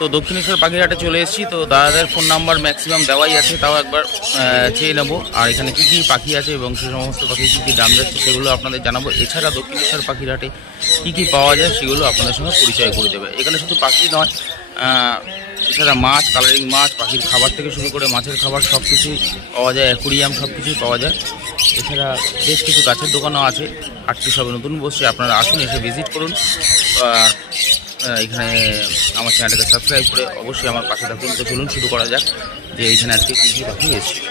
তো দক্ষিণেশ্বর পাখিরহাটে চলে এসেছি। তো দাদাদের ফোন নাম্বার ম্যাক্সিমাম দেওয়াই আছে, তাও একবার চেয়ে নেবো। আর এখানে কী কী পাখি আছে এবং সে সমস্ত পাখি কী কী দাম যাচ্ছে সেগুলো আপনাদের জানাবো। এছাড়া দক্ষিণেশ্বর পাখিরহাটে কী কী পাওয়া যায় সেগুলো আপনাদের সঙ্গে পরিচয় করে দেবে। এখানে শুধু পাখি নয়, এছাড়া মাছ, কালারিং মাছ, পাখির খাবার থেকে শুরু করে মাছের খাবার সব কিছুই পাওয়া যায়, অ্যাকুরিয়াম সব কিছুই পাওয়া যায়। এছাড়া বেশ কিছু গাছের দোকানও আছে। হাটটি সবে নতুন বসছে, আপনারা আসুন, এসে ভিজিট করুন। এখানে আমার চ্যানেলটাকে সাবস্ক্রাইব করে অবশ্যই আমার পাশে থাকুন। তো চলুন শুরু করা যাক যে এইখানে আজকে কী কী পাখি এসেছে।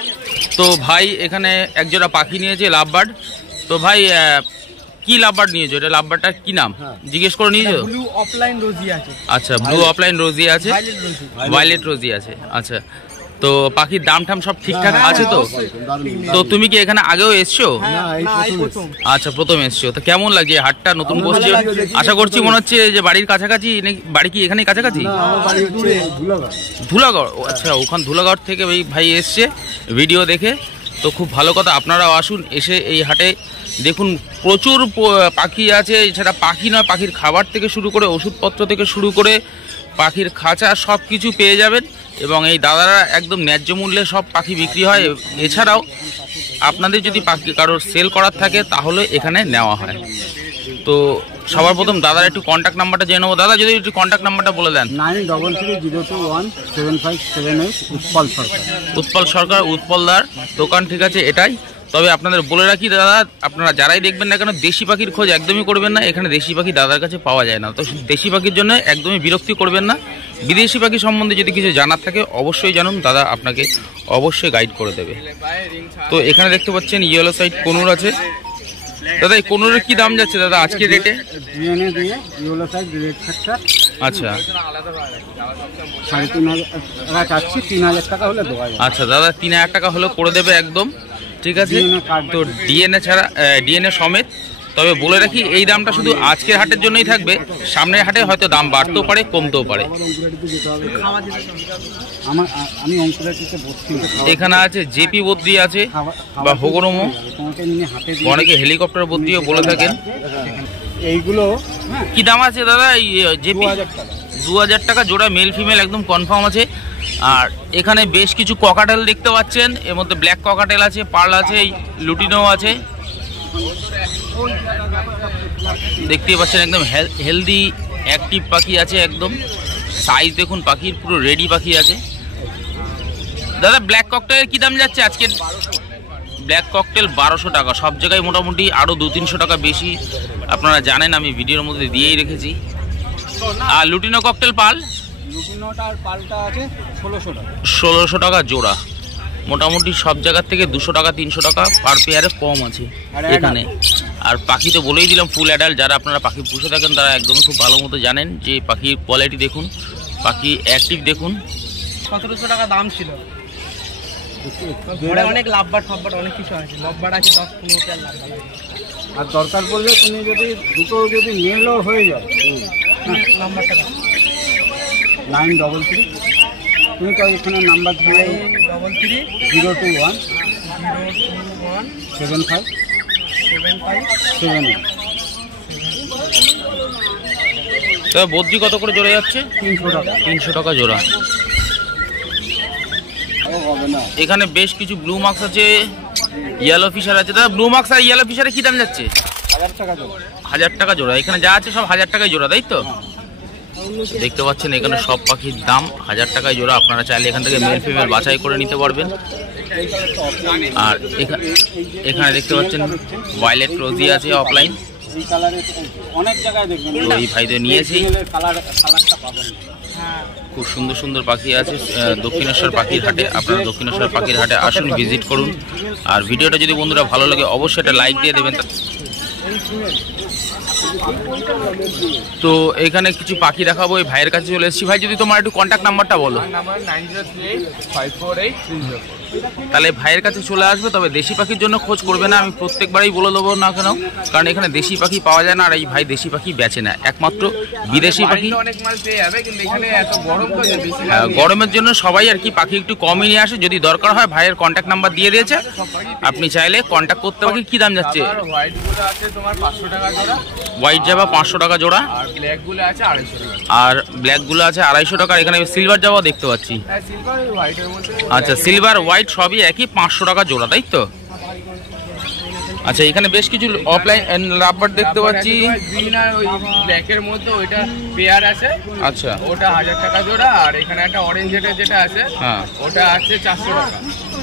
তো ভাই এখানে একজোড়া পাখি নিয়েছে, লাভবার্ড। তো ভাই কি লাভবার্ড নিয়েছো? এটা লাভবার্ডটার কি নাম জিজ্ঞেস করে নিয়েছো? ব্লু অফলাইন রোজি আছে। আচ্ছা, ব্লু অফলাইন রোজি আছে, ভায়োলেট রোজি আছে। আচ্ছা, তো পাখির দাম টাম সব ঠিকঠাক আছে তো? তো তুমি কি এখানে আগেও এসছো? আচ্ছা, প্রথম এসছো। তো কেমন লাগে হাটটা নতুন বসছে? আশা করছি মনে হচ্ছে যে বাড়ির কাছাকাছি। বাড়ি কি এখানে কাছাকাছি? ধুলাগড়। আচ্ছা, ওখান ধুলাগড় থেকে ওই ভাই এসছে ভিডিও দেখে। তো খুব ভালো কথা, আপনারাও আসুন, এসে এই হাটে দেখুন প্রচুর পাখি আছে। এছাড়া পাখি নয়, পাখির খাবার থেকে শুরু করে ওষুধপত্র থেকে শুরু করে পাখির খাঁচা সব কিছু পেয়ে যাবেন। এবং এই দাদারা একদম ন্যায্য মূল্যে সব পাখি বিক্রি হয়। এছাড়াও আপনাদের যদি পাখি কারোর সেল করার থাকে তাহলে এখানে নেওয়া হয়। তো সবার প্রথম দাদার একটু কন্ট্যাক্ট নাম্বারটা জেনে নেবো। দাদা যদি একটু কন্ট্যাক্ট নাম্বারটা বলে দেন। 9330217578 উৎপল সরকার। উৎপল সরকার, উৎপলদার দোকান, ঠিক আছে এটাই। তবে আপনাদের বলে রাখি দাদা, আপনারা যারাই দেখবেন না কেন দেশি পাখির খোঁজ একদমই করবেন না। এখানে দেশি পাখি দাদার কাছে পাওয়া যায় না। তো দেশি পাখির জন্য একদমই বিরক্তি করবেন না। বিদেশি পাখি সম্বন্ধে যদি কিছু জানার থাকে অবশ্যই জানুন, দাদা আপনাকে অবশ্যই গাইড করে দেবে। তো এখানে দেখতে পাচ্ছেন ইয়েলো সাইড কনুর আছে। দাদা এই কনুরের কি দাম যাচ্ছে দাদা আজকে রেটে? আচ্ছা, 3000 টাকা হলে দেওয়া যাবে। আচ্ছা দাদা 3000 টাকা হলে করে দেবে একদম, ঠিক আছে। তো ডিএনএ ছাড়া, ডিএনএ সমেত। তবে বলে রাখি এই দামটা শুধু আজকের হাটের জন্যই থাকবে। সামনের হাটে হয়তো দাম বাড়তেও পারে, কমতেও পারে। এখানে আছে জেপি বদ্রি আছে বা হোগরমো, অনেকে হেলিকপ্টার বদ্রিও বলে থাকেন। এইগুলো কি দাম আছে দাদা এই জেপি? 2000 টাকা জোড়া, মেল ফিমেল একদম কনফার্ম আছে। আর এখানে বেশ কিছু ককাটেল দেখতে পাচ্ছেন। এর মধ্যে ব্ল্যাক ককাটেল আছে, পার্ল আছে, এই লুটিনো আছে। দেখতে পাচ্ছেন একদম হেলদি অ্যাক্টিভ পাখি আছে একদম। সাইজ দেখুন পাখির, পুরো রেডি পাখি আছে। দাদা ব্ল্যাক ককটেলের কি দাম যাচ্ছে আজকে? ব্ল্যাক ককটেল 1200 টাকা। সব জায়গায় মোটামুটি আরও 200-300 টাকা বেশি, আপনারা জানেন, আমি ভিডিওর মধ্যে দিয়েই রেখেছি। আর লুটিনো ককটেল পাল? লুটিনোটার পালটা আছে 1600 টাকা। 1600 টাকা জোড়া। মোটামুটি সব জায়গার থেকে 200 টাকা 300 টাকা পার পেয়ারে কম আছে এখানে। আর পাখি তো বলেই দিলাম ফুল অ্যাডাল্ট। যারা আপনারা পাখি পুষে থাকেন তারা একদমই খুব ভালো মতো জানেন যে পাখির কোয়ালিটি দেখুন, পাখি অ্যাক্টিভ দেখুন। 1700 টাকা দাম ছিল। অনেক লাভবার্ড ফাভবার্ড অনেক কিছু আছে। লাভবার্ড আছে 10-15 পেয়ার লাভবার্ড আছে। আর দরকার পড়লে তুমি যদি দুটো যদি মেলও হয়ে যায়, নাম্বারটা 933, তুমি তো এখানে নাম্বার 933 021 75 78। তবে বদ্রি কত করে জোড়া যাচ্ছে? 300 টাকা। 300 টাকা জোড়া। এখানে বেশ কিছু ব্লু মার্কস আছে, ইয়েলো ফিশার আছে। দাদা ব্লু মার্কস আর ইয়েলো ফিশারে কি দাম যাচ্ছে? 1000 টাকা জোড়া। 1000 টাকা জোড়া। এখানে যা আছে সব 1000 টাকায় জোড়া, তাই তো? দেখতে পাচ্ছেন এখানে সব পাখির দাম 1000 টাকায় জোড়া। আপনারা চাইলে এখান থেকে মেল ফিমেল বাছাই করে নিতে পারবেন। আর এখানে দেখতে পাচ্ছেন ভায়োলেট রোজি আছে অফলাইন। তো এই ভাই তো নিয়েছি। খুব সুন্দর সুন্দর পাখি আছে দক্ষিণেশ্বর পাখির হাটে। আপনারা দক্ষিণেশ্বর পাখির হাটে আসুন, ভিজিট করুন। আর ভিডিওটা যদি বন্ধুরা ভালো লাগে অবশ্যই একটা লাইক দিয়ে দেবেন। তো এখানে কিছু পাখি দেখাবো। এই ভাইয়ের কাছে চলে এসেছি। ভাই যদি তোমার একটু কন্ট্যাক্ট নাম্বারটা বলো। 9038548304। তাহলে ভাইয়ের কাছে চলে আসবে। তবে দেশি পাখির জন্য খোঁজ করবে না, আমি প্রত্যেকবারই বলে দেবো না কেন, কারণ এখানে দেশি পাখি পাওয়া যায় না। আর এই ভাই দেশি পাখি বেচে না, একমাত্র বিদেশি পাখি। গরমের জন্য সবাই আর কি পাখি একটু কমই নিয়ে আসে। যদি দরকার হয় ভাইয়ের কন্ট্যাক্ট নাম্বার দিয়ে দিয়েছে, আপনি চাইলে কন্ট্যাক্ট করতে পারেন। কি দাম যাচ্ছে? হোয়াইট গুলো আছে তোমার 500 টাকা জোড়া, হোয়াইট জাবা 500 টাকা জোড়া, আর ব্ল্যাকগুলো আছে 250 টাকা। আর ব্ল্যাকগুলো আছে 250 টাকা। এখানে সিলভার জাবাও দেখতে পাচ্ছি। হ্যাঁ, সিলভার হোয়াইটের মধ্যে। আচ্ছা, সিলভার হোয়াইট সবই একই 500 টাকা জোড়া, তাই তো? আচ্ছা, এখানে বেশ কিছু অফলাইন রাবার দেখতে পাচ্ছি। গ্রিন আর ওই ব্ল্যাকের মধ্যে ওইটা পেয়ার আছে। আচ্ছা, ওটা 1000 টাকা জোড়া। আর এখানে একটা অরেঞ্জ যেটা আছে, হ্যাঁ, ওটা আছে 400 টাকা।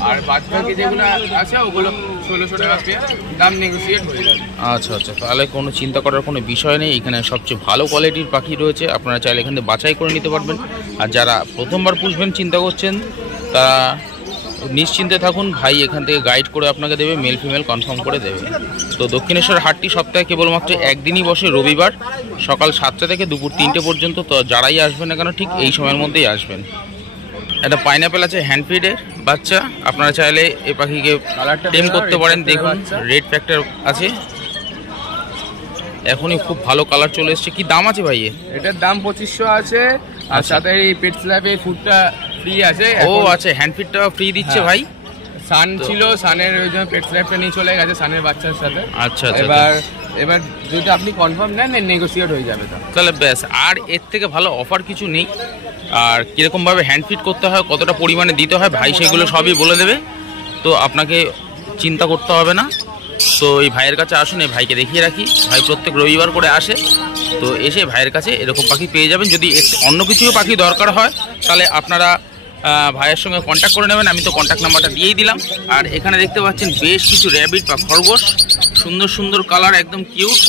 আর বাদবাকি যেগুলো আছে ওগুলো 1600 টাকা পেয়ার, দাম নেগোসিয়েট হয়ে যাবে। আচ্ছা আচ্ছা, তাহলে কোনো চিন্তা করার কোনো বিষয় নেই। এখানে সবচেয়ে ভালো কোয়ালিটির পাখি রয়েছে, আপনারা চাইলে এখান থেকে বাছাই করে নিতে পারবেন। আর যারা প্রথমবার পুষবেন চিন্তা করছেন, তারা নিশ্চিন্তে থাকুন, ভাই এখান থেকে গাইড করে আপনাকে দেবে, মেল ফিমেল কনফার্ম করে দেবে। তো দক্ষিণেশ্বর হাটটি সপ্তাহে কেবলমাত্র একদিনই বসে, রবিবার সকাল 7টা থেকে দুপুর 3টে পর্যন্ত। তো যারাই আসবেন না কেন ঠিক এই সময়ের মধ্যেই আসবেন। একটা পাইনাপেল আছে হ্যান্ডফিডের বাচ্চা, আপনারা চাইলে এই পাখিকে টেম করতে পারেন। দেখুন রেড ফ্যাক্টর আছে, এখনই খুব ভালো কালার চলে এসছে। কি দাম আছে ভাই? এটার দাম 2500 আছে। আর সাথে এই পেট স্ল্যাবে ফুডটা ফ্রি আছে। ও আচ্ছা, হ্যান্ডফিডটা ফ্রি দিচ্ছে ভাই। সান ছিল, সানের ওই জন্য পেট স্ল্যাবটা নিয়ে চলে গেছে সানের বাচ্চার সাথে। আচ্ছা আচ্ছা, এবার যদি আপনি কনফার্ম নেন নেগোসিয়েট হয়ে যাবে। তাহলে ব্যাস, আর এর থেকে ভালো অফার কিছু নেই। আর কীরকমভাবে হ্যান্ডফিড করতে হয়, কতটা পরিমাণে দিতে হয়, ভাই সেগুলো সবই বলে দেবে। তো আপনাকে চিন্তা করতে হবে না। তো এই ভাইয়ের কাছে আসুন, এই ভাইকে দেখিয়ে রাখি। ভাই প্রত্যেক রবিবার করে আসে, তো এসে ভাইয়ের কাছে এরকম পাখি পেয়ে যাবেন। যদি অন্য কিছুও পাখি দরকার হয় তাহলে আপনারা ভাইয়ের সঙ্গে কন্ট্যাক্ট করে নেবেন। আমি তো কন্ট্যাক্ট নাম্বারটা দিয়েই দিলাম। আর এখানে দেখতে পাচ্ছেন বেশ কিছু র্যাবিট বা খরগোশ, সুন্দর সুন্দর কালার, একদম কিউট,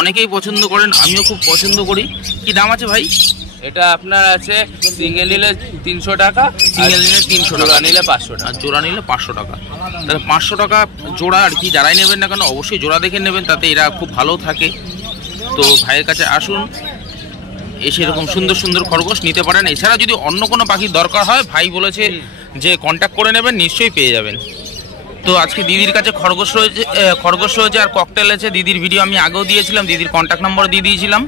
অনেকেই পছন্দ করেন, আমিও খুব পছন্দ করি। কি দাম আছে ভাই? এটা আপনার আছে সিঙ্গেল নিলে 300 টাকা, সিঙ্গেল নিলে 300 টাকা, জোড়া নিলে 500 টাকা। আর জোড়া নিলে 500 টাকা। তাহলে 500 টাকা জোড়া আর কি, যারাই নেবেন না কেন অবশ্যই জোড়া দেখে নেবেন, তাতে এরা খুব ভালো থাকে। তো ভাইয়ের কাছে আসুন, এসে এরকম সুন্দর সুন্দর খরগোশ নিতে পারেন। এছাড়া যদি অন্য কোনো পাখির দরকার হয়, ভাই বলেছে যে কন্ট্যাক্ট করে নেবেন, নিশ্চয়ই পেয়ে যাবেন। তো আজকে দিদির কাছে খরগোশ রয়েছে আর ককটেল আছে। দিদির ভিডিও আমি আগেও দিয়েছিলাম, দিদির কন্ট্যাক্ট নাম্বার দিয়ে দিয়েছিলাম।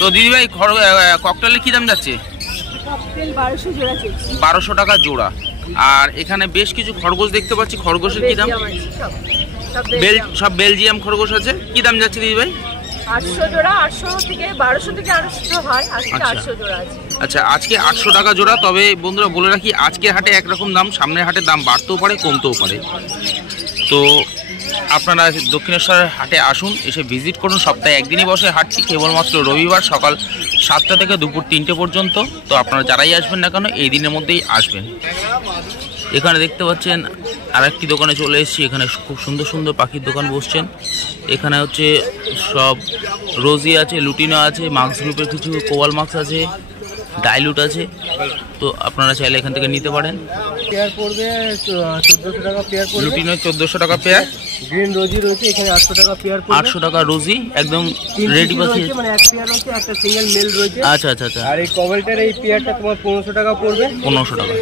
তো দিদি ভাই, ককটেলের কী দাম যাচ্ছে? 1200 টাকা জোড়া। আর এখানে বেশ কিছু খরগোশ দেখতে পাচ্ছি, খরগোশের কী দাম? সব বেলজিয়াম খরগোশ আছে। কী দাম যাচ্ছে দিদি ভাই? 800 জোড়া, 800 থেকে 1200 থেকে 800 হয়। আজকে 800 জোড়া আছে। আচ্ছা, আজকে 800 টাকা জোড়া। তবে বন্ধুরা বলে রাখি, আজকের হাটে একরকম দাম, সামনের হাটে দাম বাড়তেও পারে কমতেও পারে। তো আপনারা দক্ষিণেশ্বরের হাটে আসুন, এসে ভিজিট করুন। সপ্তাহে একদিনই বসে হাটটি, কেবলমাত্র রবিবার সকাল 7টা থেকে দুপুর 3টে পর্যন্ত। তো আপনারা যারাই আসবেন না কেন এই দিনের মধ্যেই আসবেন। এখানে দেখতে পাচ্ছেন আর একটি দোকানে চলে এসেছি। এখানে খুব সুন্দর সুন্দর পাখির দোকান বসছেন। এখানে হচ্ছে সব রোজি আছে, লুটিনো আছে, মাক্স গ্রুপের কিছু কোয়াল মাক্স আছে, ডাইলুট আছে। তো আপনারা চাইলে এখান থেকে নিতে পারেন। পেয়ার পড়বে 1400 টাকা পেয়ার পড়বে। লুটিনো 1400 টাকা পেয়ার। গ্রিন রোজি রয়েছে এখানে 800 টাকা পেয়ার পড়বে। 800 টাকা রোজি, একদম রেডি পাখি মানে এক পেয়ার রয়েছে, একটা সিঙ্গেল মেল রয়েছে। আচ্ছা আচ্ছা আচ্ছা। আর এই কবেলটার এই পেয়ারটা তোমার 1500 টাকা পড়বে। 1500 টাকা।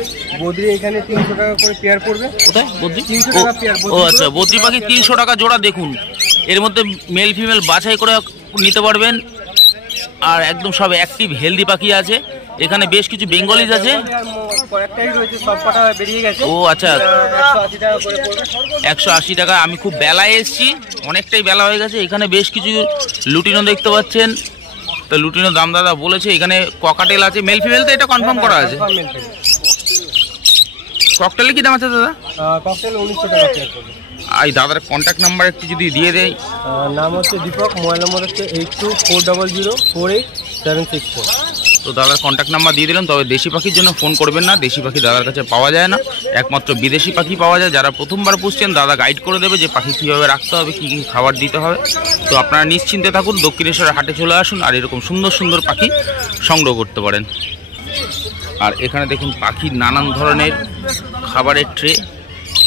বদ্রি এখানে 300 টাকা করে পেয়ার পড়বে। কোথায় বদ্রি? 300 টাকা পেয়ার। ও আচ্ছা, বদ্রি পাখি 300 টাকা জোড়া। দেখুন এর মধ্যে মেল ফিমেল বাছাই করে নিতে পারবেন। আর একদম সব অ্যাক্টিভ হেলদি পাখি আছে। এখানে বেশ কিছু বেঙ্গলিজ আছে। কয়েকটাই রয়েছে, সব কটা বেরিয়ে গেছে। ও আচ্ছা, 180 টাকা করে পড়বে। 180 টাকা। আমি খুব বেলায় এসেছি, অনেকটাই বেলা হয়ে গেছে। এখানে বেশ কিছু লুটিনো দেখতে পাচ্ছেন। তো লুটিনো দাম দাদা বলেছে। এখানে ককাটেল আছে, মেল ফিমেল তো এটা কনফার্ম করা আছে। ককটেলের কি দাম আছে দাদা? ককটেল 1900 টাকা পেয়ার পড়বে। এই দাদার কন্ট্যাক্ট নাম্বার একটু যদি দিয়ে দেয়। নাম হচ্ছে দীপক, মোবাইল নম্বর হচ্ছে 8240048764। তো দাদার কন্ট্যাক্ট নাম্বার দিয়ে দিলাম। তবে দেশি পাখির জন্য ফোন করবেন না, দেশি পাখি দাদার কাছে পাওয়া যায় না, একমাত্র বিদেশি পাখি পাওয়া যায়। যারা প্রথমবার পুষছেন দাদা গাইড করে দেবে যে পাখি কীভাবে রাখতে হবে, কী কী খাবার দিতে হবে। তো আপনারা নিশ্চিন্তে থাকুন, দক্ষিণেশ্বরের হাটে চলে আসুন আর এরকম সুন্দর সুন্দর পাখি সংগ্রহ করতে পারেন। আর এখানে দেখুন পাখির নানান ধরনের খাবারের ট্রে,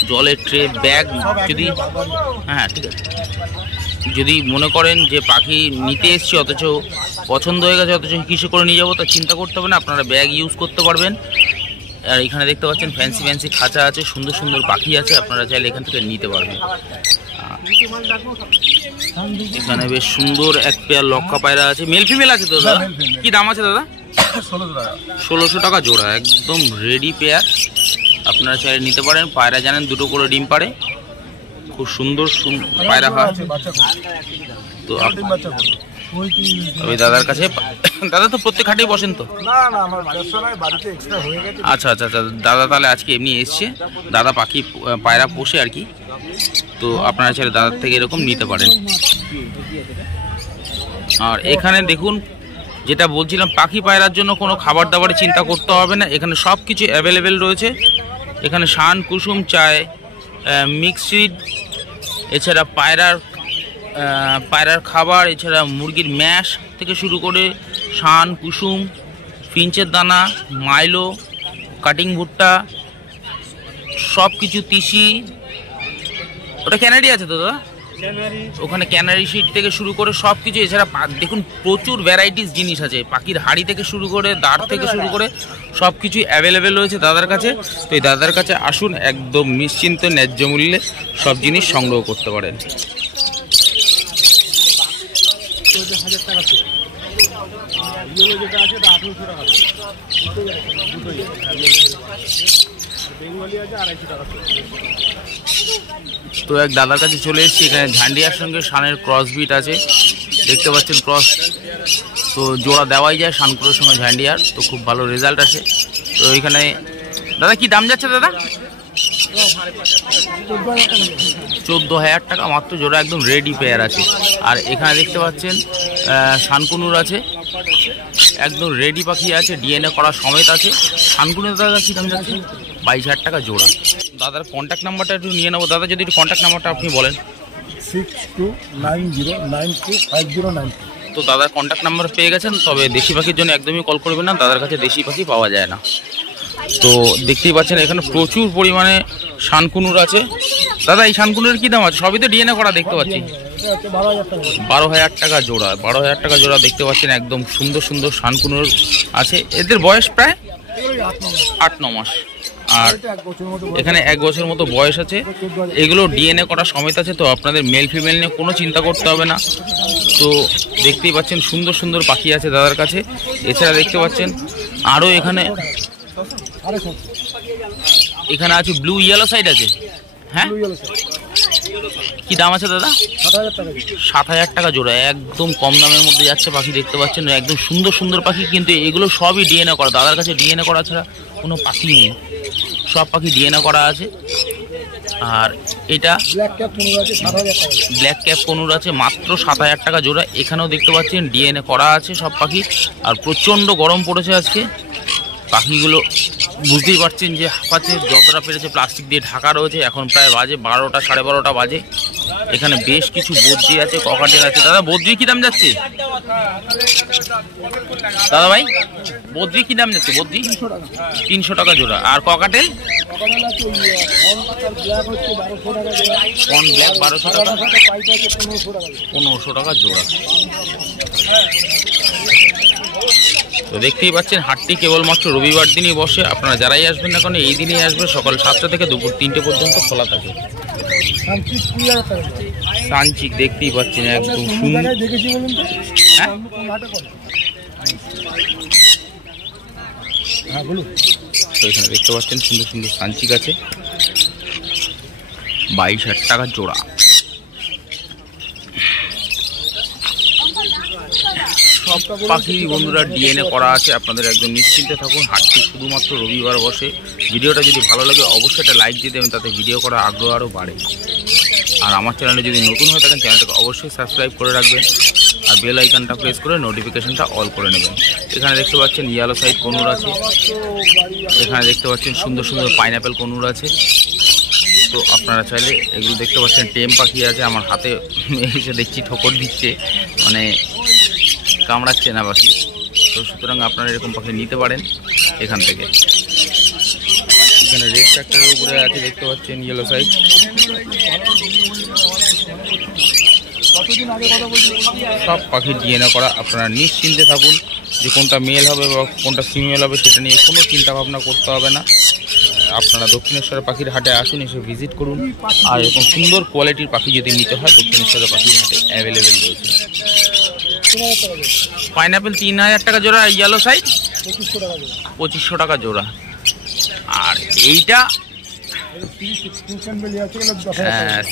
জলের ট্রে, ব্যাগ। যদি হ্যাঁ ঠিক আছে, যদি মনে করেন যে পাখি নিতে এসছি অথচ পছন্দ হয়ে গেছে, অথচ কিসে করে নিয়ে যাবো, তা চিন্তা করতে হবে না, আপনারা ব্যাগ ইউজ করতে পারবেন। আর এখানে দেখতে পাচ্ছেন ফ্যান্সি ফ্যান্সি খাঁচা আছে, সুন্দর সুন্দর পাখি আছে, আপনারা চাইলে এখান থেকে নিতে পারবেন। এখানে বেশ সুন্দর এক পেয়ার লক্কা পায়রা আছে, মেল ফিমেল আছে তো দাদা? কি দাম আছে দাদা? 1600 টাকা জোড়া, একদম রেডি পেয়ার, আপনারা চাইলে নিতে পারেন। পায়রা জানেন 2টো করে ডিম পাড়ে, খুব সুন্দর পায়রা হয়। তো তো ওই দাদার কাছে দাদা তো প্রত্যেক হাটেই বসেন তো? না না, আমার ব্যবসা নয়, বাড়িতে এক্সট্রা হয়ে গেছে। আচ্ছা আচ্ছা আচ্ছা, দাদা তাহলে আজকে এমনি এসছে, দাদা পাখি পায়রা পোষে আর কি, তো আপনারা ছেলে দাদার থেকে এরকম নিতে পারেন। আর এখানে দেখুন যেটা বলছিলাম, পাখি পায়রার জন্য কোনো খাবার দাবারের চিন্তা করতে হবে না, এখানে সব কিছু অ্যাভেলেবেল রয়েছে। এখানে শান, কুসুম, চায়, মিক্সড, এছাড়া পায়রার খাবার, এছাড়া মুরগির ম্যাশ থেকে শুরু করে শান, কুসুম, ফিঞ্চের দানা, মাইলো, কাটিং ভুট্টা, সব কিছু, তিসি। ওটা ক্যানারি আছে তো দাদা? ওখানে ক্যানারি শিট থেকে শুরু করে সব কিছু, এছাড়া দেখুন প্রচুর ভ্যারাইটিস জিনিস আছে, পাখির হাড়ি থেকে শুরু করে দাঁড় থেকে শুরু করে সব কিছুই অ্যাভেলেবেল রয়েছে দাদার কাছে। তো এই দাদার কাছে আসুন, একদম নিশ্চিন্ত ন্যায্য মূল্যে সব জিনিস সংগ্রহ করতে পারেন। তো এক দাদার কাছে চলে এসেছি, এখানে ঝান্ডিয়ার সঙ্গে শানের ক্রস বিট আছে, দেখতে পাচ্ছেন ক্রস, তো জোড়া দেওয়াই যায় শানপুরের সঙ্গে ঝান্ডিয়ার, তো খুব ভালো রেজাল্ট আছে। তো এখানে দাদা কি দাম যাচ্ছে দাদা? 14,000 টাকা মাত্র জোড়া, একদম রেডি পেয়ার আছে। আর এখানে দেখতে পাচ্ছেন শানকুনুর আছে, একদম রেডি পাখি আছে, ডিএনএ করা সমেত আছে। শানকুনুর দাদা কি দাম যাচ্ছে? 22,000 টাকা জোড়া। দাদার কন্ট্যাক্ট নাম্বারটা একটু নিয়ে নেবো দাদা, যদি একটু কন্ট্যাক্ট নাম্বারটা আপনি বলেন। 6290925092। তো দাদার কন্ট্যাক্ট নাম্বার পেয়ে গেছেন, তবে দেশি পাখির জন্য একদমই কল করবেন না, দাদার কাছে দেশি পাখি পাওয়া যায় না। তো দেখতেই পাচ্ছেন এখানে প্রচুর পরিমাণে শানকুনুর আছে। দাদা এই শানকুনুরের কি দাম আছে? সবই তো ডিএনএ করা দেখতে পাচ্ছি। 12,000 টাকা জোড়া, 12,000 টাকা জোড়া দেখতে পাচ্ছেন, একদম সুন্দর সুন্দর শানকুনুর আছে। এদের বয়স প্রায় 8-9 মাস, আর এখানে 1 বছর মতো বয়স আছে। এগুলো ডিএনএ করা সমেত আছে, তো আপনাদের মেল ফিমেল নিয়ে কোনো চিন্তা করতে হবে না। তো দেখতেই পাচ্ছেন সুন্দর সুন্দর পাখি আছে দাদার কাছে। এছাড়া দেখতে পাচ্ছেন আরও এখানে আছে ব্লু ইয়েলো সাইড আছে। হ্যাঁ, কি দাম আছে দাদা? 7,000 টাকা জোড়া, একদম কম দামের মধ্যে যাচ্ছে পাখি, দেখতে পাচ্ছেন একদম সুন্দর সুন্দর পাখি। কিন্তু এগুলো সবই ডিএনএ করা, দাদার কাছে ডিএনএ করা ছাড়া কোনো পাখি নেই, সব পাখি ডিএনএ করা আছে। আর এটা ব্ল্যাক ক্যাপ কনুর আছে, মাত্র 7,000 টাকা জোড়া। এখানেও দেখতে পাচ্ছেন ডিএনএ করা আছে সব পাখি। আর প্রচণ্ড গরম পড়েছে আজকে, পাখিগুলো বুঝতেই পারছেন যে হাঁপাচ্ছে, যতটা পেরেছে প্লাস্টিক দিয়ে ঢাকা রয়েছে। এখন প্রায় বাজে 12টা, 12:30 বাজে। এখানে বেশ কিছু বদ্রি আছে, ককাটেল আছে। দাদা বদ্রি কি দাম যাচ্ছে? দাদা ভাই বদ্রি কি দাম যাচ্ছে? বদ্রি 300 টাকা জোড়া। আর ককাটেল? ব্ল্যাক 1200 টাকা, 1500 টাকা জোড়া। তো দেখতেই পাচ্ছেন হাটটি কেবলমাত্র রবিবার দিনই বসে। আপনারা যারাই আসবেন না কেন এই দিনই আসবে, সকাল 7টা থেকে দুপুর 3টে পর্যন্ত খোলা থাকে। সানচিক দেখতেই পাচ্ছেন একদম সুন্দর। হ্যাঁ বলুন। তো এখানে দেখতে পাচ্ছেন সুন্দর সুন্দর সানচিক আছে, 22,000 টাকা জোড়া। সব পাখি বন্ধুরা ডিএনএ করা আছে, আপনাদের একদম নিশ্চিন্তে থাকুন। হাটটি শুধুমাত্র রবিবার বসে। ভিডিওটা যদি ভালো লাগে অবশ্যই একটা লাইক দিয়ে দেবেন, তাতে ভিডিও করার আগ্রহ আরও বাড়ে। আর আমার চ্যানেলে যদি নতুন হয়ে থাকেন চ্যানেলটাকে অবশ্যই সাবস্ক্রাইব করে রাখবেন, আর বেল আইকনটা প্রেস করে নোটিফিকেশনটা অল করে নেবেন। এখানে দেখতে পাচ্ছেন ইয়েলো সাইড কনুর আছে, এখানে দেখতে পাচ্ছেন সুন্দর সুন্দর পাইনঅ্যাপেল কনুর আছে। তো আপনারা চাইলে এগুলো দেখতে পাচ্ছেন টেম পাখি আছে, আমার হাতে এসে দেখছি ঠোকর দিচ্ছে, মানে কামড়াচ্ছে না পাখি। তো সুতরাং আপনারা এরকম পাখি নিতে পারেন এখান থেকে। এখানে রেড ট্রাক্টরের উপরে আছে, দেখতে পাচ্ছেন ইয়েলো সাইড। সব পাখি ডিএনএ করা, আপনারা নিশ্চিন্তে থাকুন যে কোনটা মেল হবে বা কোনটা ফিমেল হবে সেটা নিয়ে কোনো চিন্তা ভাবনা করতে হবে না। আপনারা দক্ষিণেশ্বরের পাখির হাটে আসুন, এসে ভিজিট করুন। আর এরকম সুন্দর কোয়ালিটির পাখি যদি নিতে হয় দক্ষিণেশ্বরের পাখির হাটে অ্যাভেলেবেল রয়েছে। পাইনঅ্যাপেল 3,000 টাকা জোড়া, ইয়েলো সাইড 2500 টাকা জোড়া। আর এইটা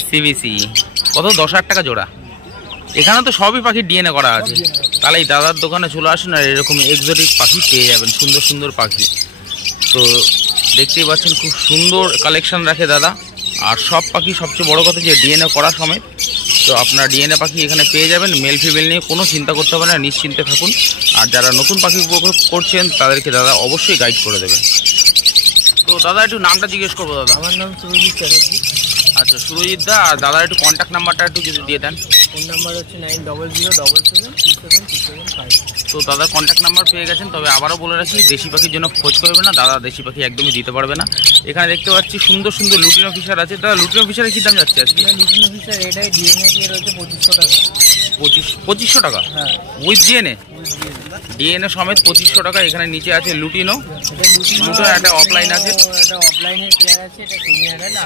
সিবিসি কত? 10,000 টাকা জোড়া। এখানে তো সবই পাখির ডিএনএ করা আছে, তাহলে এই দাদার দোকানে চলে আসুন আর এরকম এক্সোটিক পাখি পেয়ে যাবেন, সুন্দর সুন্দর পাখি। তো দেখতেই পাচ্ছেন খুব সুন্দর কালেকশন রাখে দাদা, আর সব পাখি সবচেয়ে বড় কথা যে ডিএনএ করা সমেত। তো আপনারা ডিএনএ পাখি এখানে পেয়ে যাবেন, মেল ফিমেল নিয়ে কোনো চিন্তা করতে হবে না, নিশ্চিন্তে থাকুন। আর যারা নতুন পাখি উপভোগ করছেন তাদেরকে দাদা অবশ্যই গাইড করে দেবেন। তো দাদা একটু নামটা জিজ্ঞেস করবো দাদা? আমার নাম সুরজিৎ চ্যাটার্জি। আচ্ছা সুরজিৎ দা, আর দাদার একটু কন্ট্যাক্ট নাম্বারটা একটু যদি দিয়ে দেন। ফোন নাম্বার হচ্ছে 9007772727. তো দাদা কন্ট্যাক্ট নাম্বার পেয়ে গেছেন, তবে আবারও বলে রাখি দেশি পাখির জন্য খোঁজ করবে না, দাদা দেশি পাখি একদমই দিতে পারবে না। এখানে দেখতে পাচ্ছি সুন্দর সুন্দর লুটিনো ফিশার আছে। দাদা লুটিনো ফিশারের কী দাম যাচ্ছে আজকে? লুটিনো ফিশার এটাই ডিএনএ দিয়ে রয়েছে 2500 টাকা। 2500 টাকা হ্যাঁ, উইথ ডিএনএ? ডিএনএ সমেত 2500 টাকা। এখানে নিচে আছে লুটিনো, লুটিনো একটা অফলাইন আছে, এটা অফলাইনের পেয়ার আছে, এটা সেমি অ্যাডাল্ট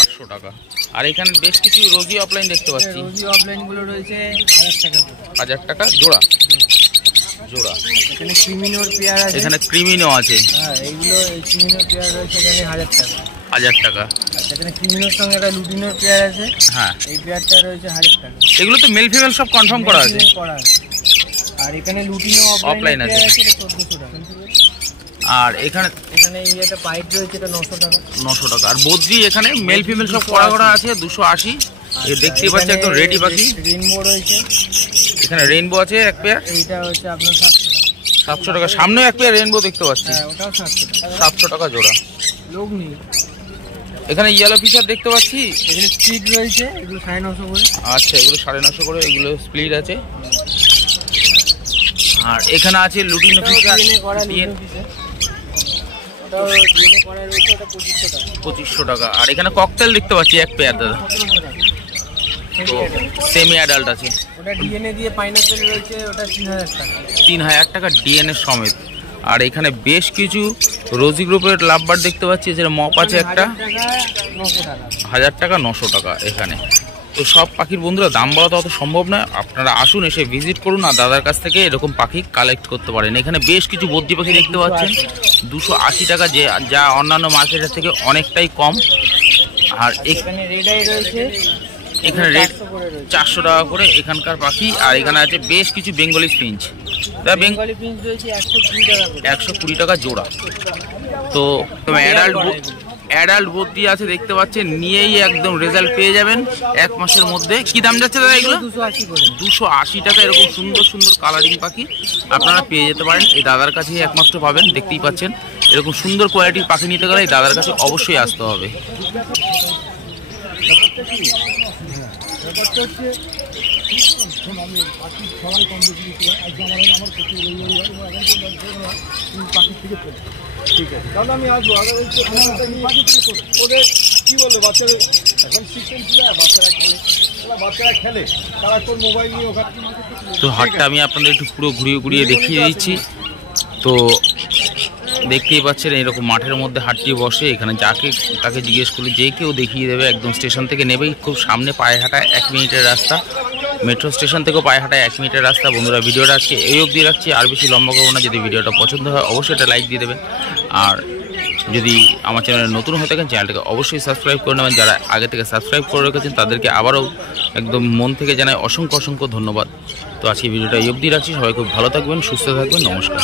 800 টাকা। আর এখানে বেশ কিছু রোজি অফলাইন দেখতে পাচ্ছি, রোজি অফলাইনগুলো রয়েছে 1000 টাকা। 1000 টাকা জোড়া জোড়া। এখানে ক্রিমিনোর পেয়ার আছে, এখানে ক্রিমিনো আছে, হ্যাঁ এইগুলো এই ক্রিমিনোর পেয়ার রয়েছে এখানে 1000 টাকা। 1000 টাকা। আচ্ছা, এখানে ক্রিমিনোর সঙ্গে একটা লুটিনোর পেয়ার আছে, হ্যাঁ এই পেয়ারটা রয়েছে 1000 টাকা। এগুলো তো মেল ফিমেল সব কনফার্ম করা আছে। করা আছে। আর এখানে লুটিনো অফলাইন আছে, এটা 1400 টাকা। আর এখানে এই একটা পাইপ রয়েছে, এটা 900 টাকা। 900 টাকা। আর বদ্রি এখানে মেল ফিমেল সব করা করা আছে 280। এ দেখতেই পাচ্ছি একদম রেডি পাখি। রেইনবো রয়েছে, এখানে রেইনবো আছে এক পেয়ার, এইটা হচ্ছে আপনার 700 টাকা। 700 টাকা। সামনেও এক পেয়ার রেইনবো দেখতে পাচ্ছি, হ্যাঁ ওটাও 700 টাকা। 700 টাকা জোড়া। লোক নেই। এখানে ইয়েলো ফিশার দেখতে পাচ্ছি, এখানে স্পিড রয়েছে, এগুলো 950 করে। আচ্ছা এগুলো 950 করে, এগুলো স্প্লিট আছে। আর এখানে আছে লুটিনো ফিশার, ডিএনএ করা লুটিনো ফিশার, ওটাও ডিএনএ করা রয়েছে, ওটা 2500 টাকা। 2500 টাকা। আর এখানে ককটেল দেখতে পাচ্ছি এক পেয়ার দাদা, 1700 টাকা। তো সেমি অ্যাডাল্ট আছে। ওটা ডিএনএ দিয়ে পাইনাপেল রয়েছে, ওটা 3000 টাকা। 3000 টাকা ডিএনএ সমেত। আর এখানে বেশ কিছু রোজি গ্রুপের লাভবার দেখতে পাচ্ছি, যে মপ আছে একটা 1000 টাকা 900 টাকা এখানে। তো সব পাখির বন্ধুরা দাম বলা তো অত সম্ভব নয়, আপনারা আসুন, এসে ভিজিট করুন আর দাদার কাছ থেকে এরকম পাখি কালেক্ট করতে পারেন। এখানে বেশ কিছু বদ্রি পাখি দেখতে পাচ্ছেন 280 টাকা, যে যা অন্যান্য মার্কেটের থেকে অনেকটাই কম। আর এখানে রেড আই রয়েছে, এখানে রেট 400 টাকা করে এখানকার পাখি। আর এখানে আছে বেশ কিছু বেঙ্গলি ফিঞ্চ, বেঙ্গলি পিঞ্চ রয়েছে 120 টাকা করে। 120 টাকা জোড়া। তো অ্যাডাল্ট বদ্রি আছে দেখতে পাচ্ছেন, নিয়েই একদম রেজাল্ট পেয়ে যাবেন 1 মাসের মধ্যে। কি দাম যাচ্ছে দাদা এগুলো? 280 করে। 280 টাকা। এরকম সুন্দর সুন্দর কালারিং পাখি আপনারা পেয়ে যেতে পারেন, এই দাদার কাছেই একমাত্র পাবেন। দেখতেই পাচ্ছেন এরকম সুন্দর কোয়ালিটির পাখি নিতে গেলে এই দাদার কাছে অবশ্যই আসতে হবে। ঠিক আছে, তাহলে আমি আসবো। ওদের কি বলবো, বাচ্চারা এখন সিস্টেম কি, বাচ্চারা খেলে তারা তোর মোবাইল নিয়ে ওখানে। তো হাটটা আমি আপনাদের একটু পুরো ঘুরিয়ে ঘুরিয়ে দেখিয়ে দিচ্ছি। তো দেখতেই পাচ্ছেন এরকম মাঠের মধ্যে হাটটি বসে, এখানে যাকে তাকে জিজ্ঞেস করলে যে কেউ দেখিয়ে দেবে, একদম স্টেশন থেকে নেবেই খুব সামনে, পায়ে হাঁটায় 1 মিনিটের রাস্তা। মেট্রো স্টেশন থেকেও পায়ে হাঁটায় 1 মিনিটের রাস্তা। বন্ধুরা ভিডিওটা আজকে এই অবধি রাখছি, আর বেশি লম্বা করবো না। যদি ভিডিওটা পছন্দ হয় অবশ্যই একটা লাইক দিয়ে দেবেন, আর যদি আমার চ্যানেলে নতুন হয়ে থাকেন চ্যানেলটাকে অবশ্যই সাবস্ক্রাইব করে নেবেন। যারা আগে থেকে সাবস্ক্রাইব করে রেখেছেন তাদেরকে আবারও একদম মন থেকে জানাই অসংখ্য অসংখ্য ধন্যবাদ। তো আজকে ভিডিওটা এই অবধি রাখছি, সবাই খুব ভালো থাকবেন, সুস্থ থাকবেন, নমস্কার।